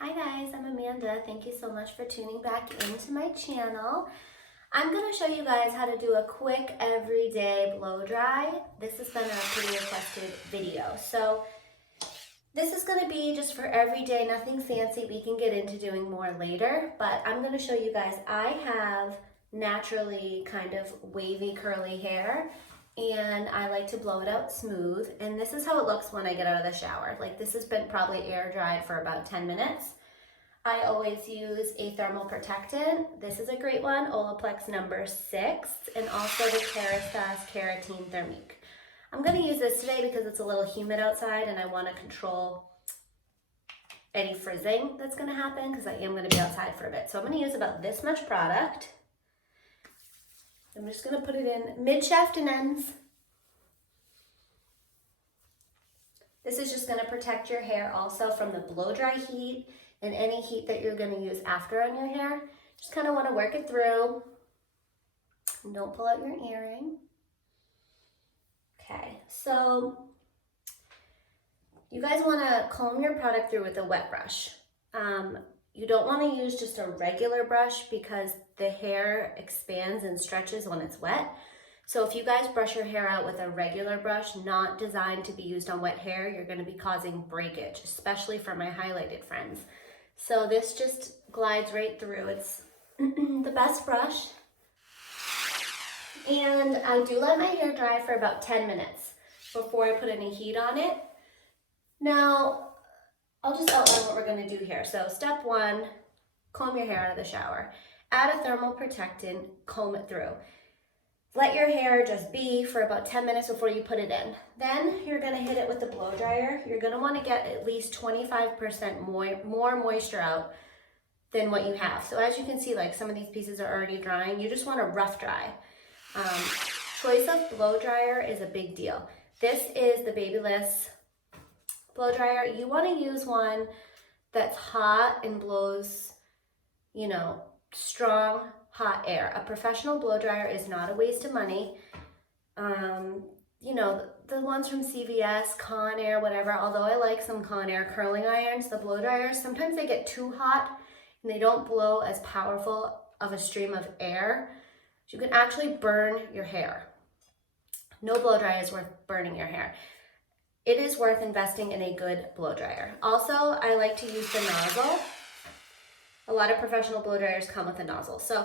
Hi guys, I'm Amanda. Thank you so much for tuning back into my channel. I'm going to show you guys how to do a quick everyday blow dry. This has been a pretty requested video. So this is going to be just for every day, nothing fancy. We can get into doing more later, but I'm going to show you guys. I have naturally kind of wavy curly hair and I like to blow it out smooth, and this is how it looks when I get out of the shower. Like, this has been probably air dried for about 10 minutes. I always use a thermal protectant. This is a great one, Olaplex number 6, and also the Kerastase keratine thermique. I'm going to use this today because it's a little humid outside and I want to control any frizzing that's going to happen because I am going to be outside for a bit. So I'm going to use about this much product. I'm just going to put it in mid-shaft and ends. This is just going to protect your hair also from the blow dry heat and any heat that you're going to use after on your hair. Just kind of want to work it through. And don't pull out your earring. Okay, so you guys want to comb your product through with a wet brush. You don't want to use just a regular brush because the hair expands and stretches when it's wet. So if you guys brush your hair out with a regular brush, not designed to be used on wet hair, you're going to be causing breakage, especially for my highlighted friends. So this just glides right through. It's the best brush. And I do let my hair dry for about 10 minutes before I put any heat on it. Now, I'll just outline what we're going to do here. So step 1, comb your hair out of the shower. Add a thermal protectant, comb it through. Let your hair just be for about 10 minutes before you put it in. Then you're going to hit it with the blow dryer. You're going to want to get at least 25% more moisture out than what you have. So as you can see, like, some of these pieces are already drying. You just want to rough dry. Choice of blow dryer is a big deal. This is the Babyliss blow dryer. You want to use one that's hot and blows, you know, strong, hot air. A professional blow dryer is not a waste of money. You know, the ones from CVS, Conair, whatever, although I like some Conair curling irons, the blow dryers, sometimes they get too hot and they don't blow as powerful of a stream of air. You can actually burn your hair. No blow dryer is worth burning your hair. It is worth investing in a good blow dryer. Also, I like to use the nozzle. A lot of professional blow dryers come with a nozzle. So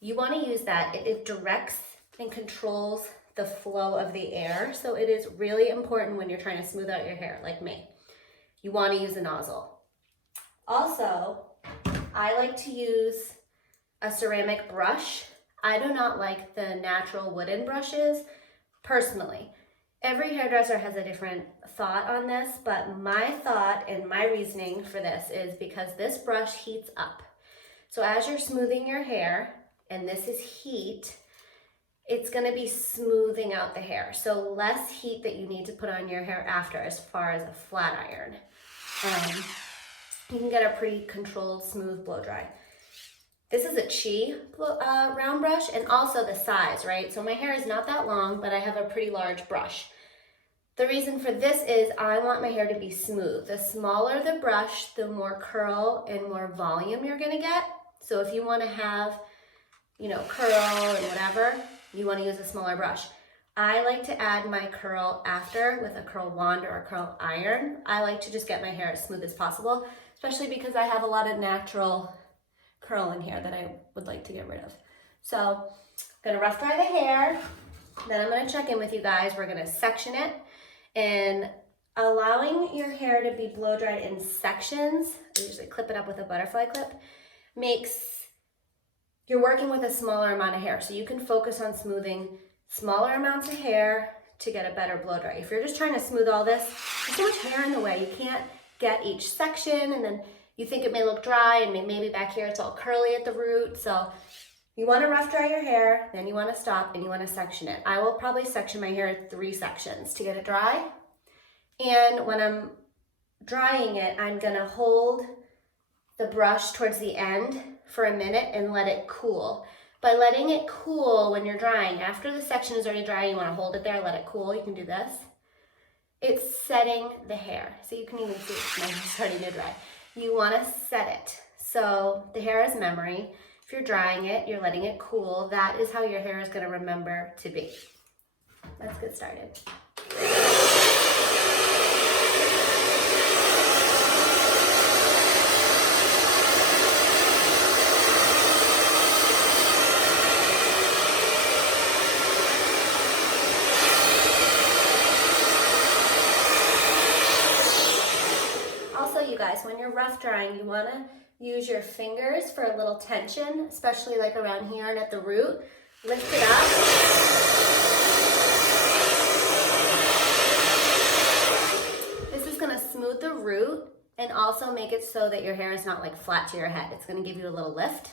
you want to use that. It directs and controls the flow of the air. So it is really important when you're trying to smooth out your hair, like me. You want to use a nozzle. Also, I like to use a ceramic brush. I do not like the natural wooden brushes, personally. Every hairdresser has a different thought on this, but my thought and my reasoning for this is because this brush heats up. So as you're smoothing your hair, and this is heat, it's going to be smoothing out the hair. So less heat that you need to put on your hair after, as far as a flat iron. You can get a pretty controlled, smooth blow dry. This is a Chi round brush, and also the size, right? So my hair is not that long, but I have a pretty large brush. The reason for this is I want my hair to be smooth. The smaller the brush, the more curl and more volume you're gonna get. So if you wanna have, you know, curl and whatever, you wanna use a smaller brush. I like to add my curl after with a curl wand or a curl iron. I like to just get my hair as smooth as possible, especially because I have a lot of natural curl in here that I would like to get rid of. So I'm gonna rough dry the hair, then I'm gonna check in with you guys. We're gonna section it, and allowing your hair to be blow dried in sections, I usually clip it up with a butterfly clip, makes you're working with a smaller amount of hair. So you can focus on smoothing smaller amounts of hair to get a better blow dry. If you're just trying to smooth all this, there's so much hair in the way. You can't get each section, and then you think it may look dry, and maybe back here it's all curly at the root. So you want to rough dry your hair, then you want to stop and you want to section it. I will probably section my hair in 3 sections to get it dry. And when I'm drying it, I'm going to hold the brush towards the end for a minute and let it cool. By letting it cool when you're drying, after the section is already dry, you want to hold it there, let it cool. You can do this. It's setting the hair. So you can even see my hair starting to dry. you want to set it. So the hair is memory. If you're drying it, you're letting it cool. That is how your hair is going to remember to be. Let's get started. You guys, when you're rough drying, you want to use your fingers for a little tension, especially like around here and at the root. Lift it up. This is going to smooth the root and also make it so that your hair is not like flat to your head. It's going to give you a little lift.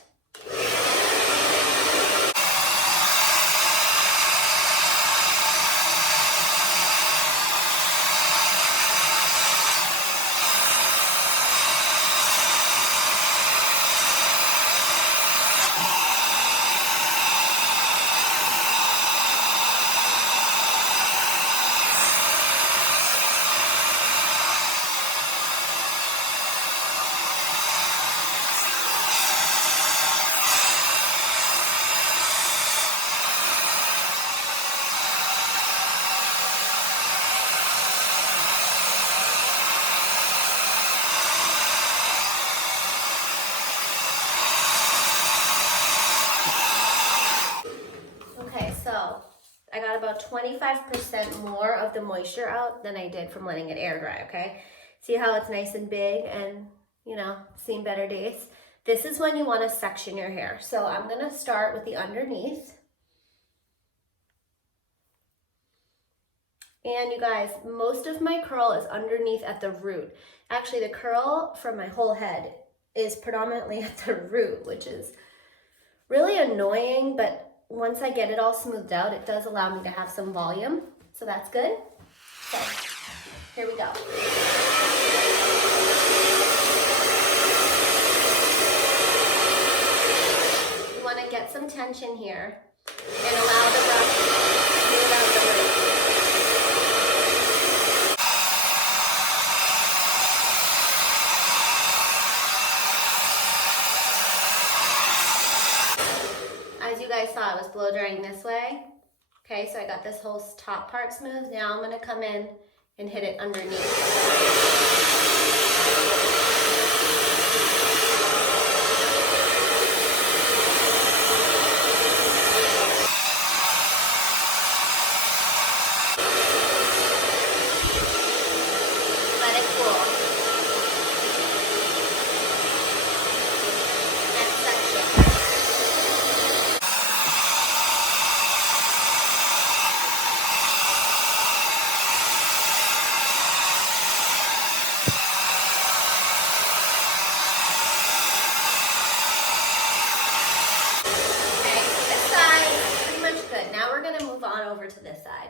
I got about 25% more of the moisture out than I did from letting it air dry, okay? See how it's nice and big and, you know, seen better days? This is when you want to section your hair. So I'm going to start with the underneath. And you guys, most of my curl is underneath at the root. Actually, the curl from my whole head is predominantly at the root, which is really annoying, but once I get it all smoothed out, it does allow me to have some volume, so that's good. Okay, here we go. You want to get some tension here and allow the brush to smooth out the root. As you guys saw, I was blow drying this way. Okay, so I got this whole top part smooth. Now I'm going to come in and hit it underneath. Over to this side.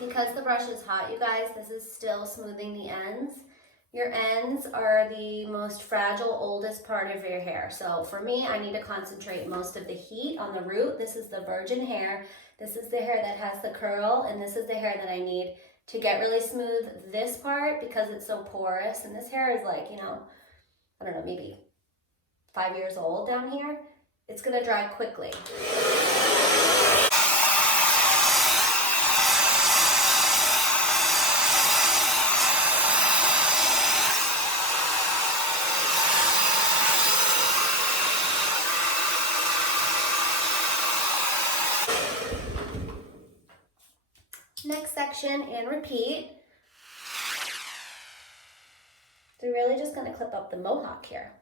Because the brush is hot, you guys, this is still smoothing the ends. Your ends are the most fragile, oldest part of your hair. So for me, I need to concentrate most of the heat on the root. This is the virgin hair. This is the hair that has the curl, and this is the hair that I need to get really smooth this part because it's so porous. And this hair is like, you know, I don't know, maybe 5 years old down here. It's gonna dry quickly. Next section and repeat. So we're really just going to clip up the mohawk here.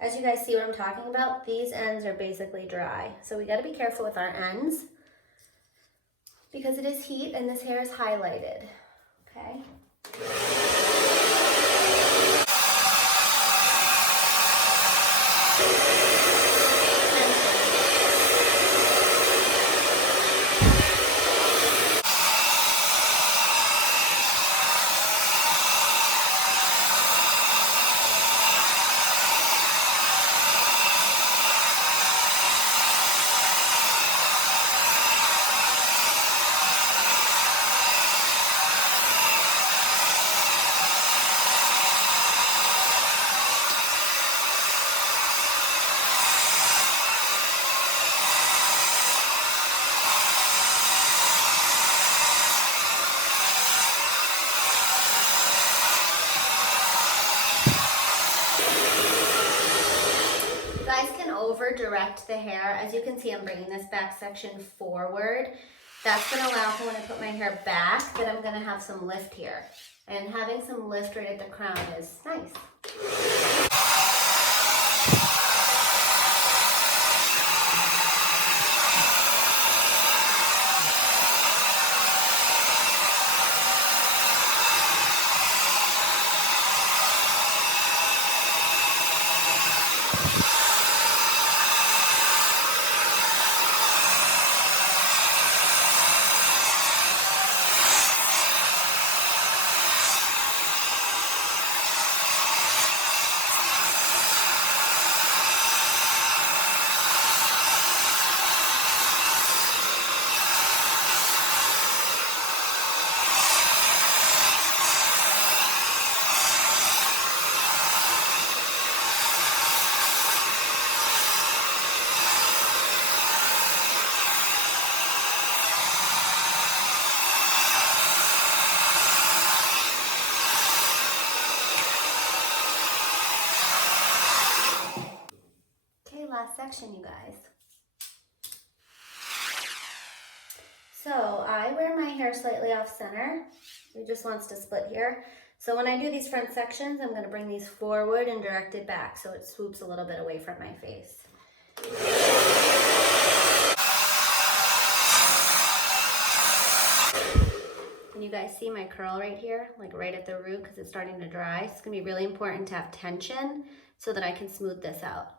As you guys see what I'm talking about, these ends are basically dry. So we got to be careful with our ends because it is heat and this hair is highlighted. Okay. over direct the hair. As you can see, I'm bringing this back section forward. That's gonna allow for when I put my hair back that I'm gonna have some lift here. And having some lift right at the crown is nice. Last section, you guys. So I wear my hair slightly off center. It just wants to split here. So when I do these front sections, I'm going to bring these forward and direct it back so it swoops a little bit away from my face. Can you guys see my curl right here, like right at the root because it's starting to dry? It's going to be really important to have tension so that I can smooth this out.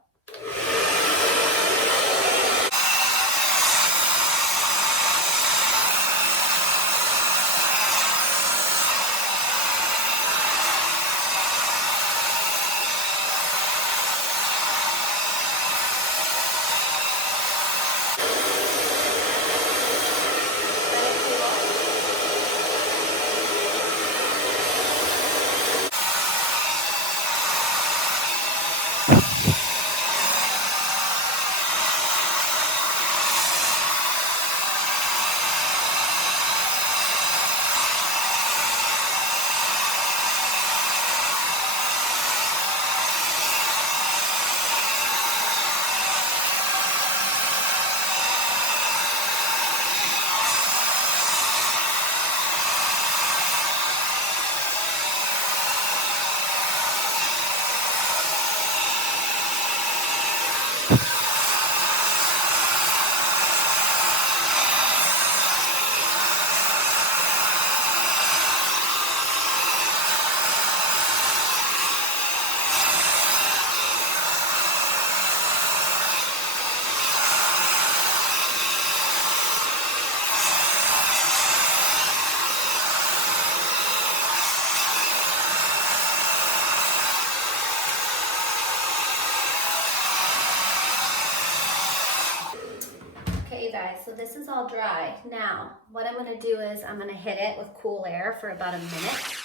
So this is all dry. Now, what I'm going to do is I'm going to hit it with cool air for about a minute.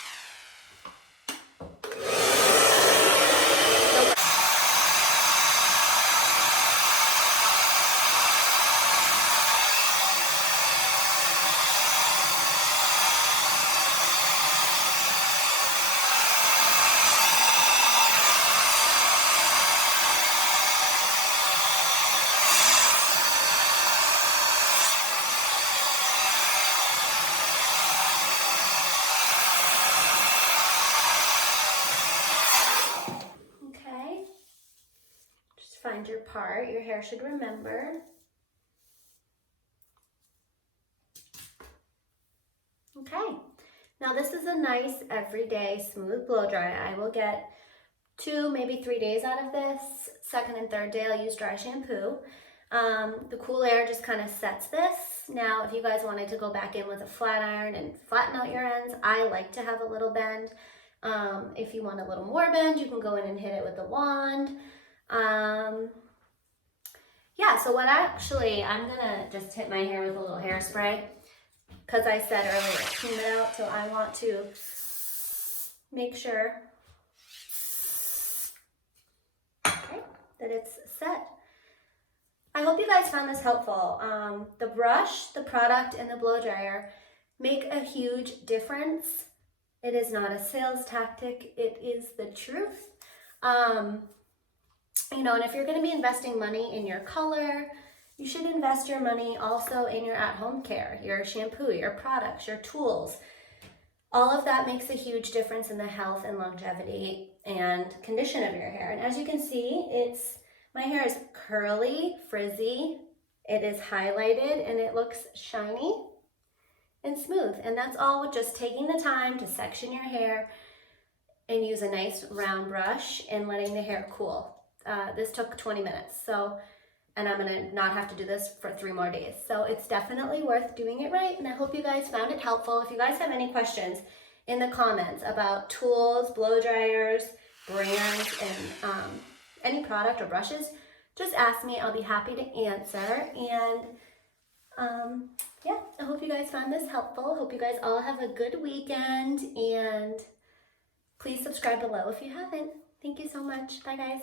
Find your part. Your hair should remember. Okay, now this is a nice everyday smooth blow dry. I will get 2, maybe 3 days out of this. Second and third day I'll use dry shampoo. The cool air just kind of sets this. Now if you guys wanted to go back in with a flat iron and flatten out your ends, I like to have a little bend. If you want a little more bend, you can go in and hit it with the wand. Yeah, so what I'm gonna just hit my hair with a little hairspray because I said earlier, clean it out, so I want to make sure that it's set. I hope you guys found this helpful. The brush, the product, and the blow dryer make a huge difference. It is not a sales tactic, it is the truth. You know, and if you're going to be investing money in your color, you should invest your money also in your at-home care, your shampoo, your products, your tools. All of that makes a huge difference in the health and longevity and condition of your hair. And as you can see, my hair is curly, frizzy, it is highlighted, and it looks shiny and smooth. And that's all with just taking the time to section your hair and use a nice round brush and letting the hair cool. This took 20 minutes, and I'm gonna not have to do this for 3 more days. So it's definitely worth doing it right, and I hope you guys found it helpful. If you guys have any questions in the comments about tools, blow dryers, brands, and any product or brushes, just ask me. I'll be happy to answer. And yeah, I hope you guys found this helpful. Hope you guys all have a good weekend, and please subscribe below if you haven't. Thank you so much. Bye, guys.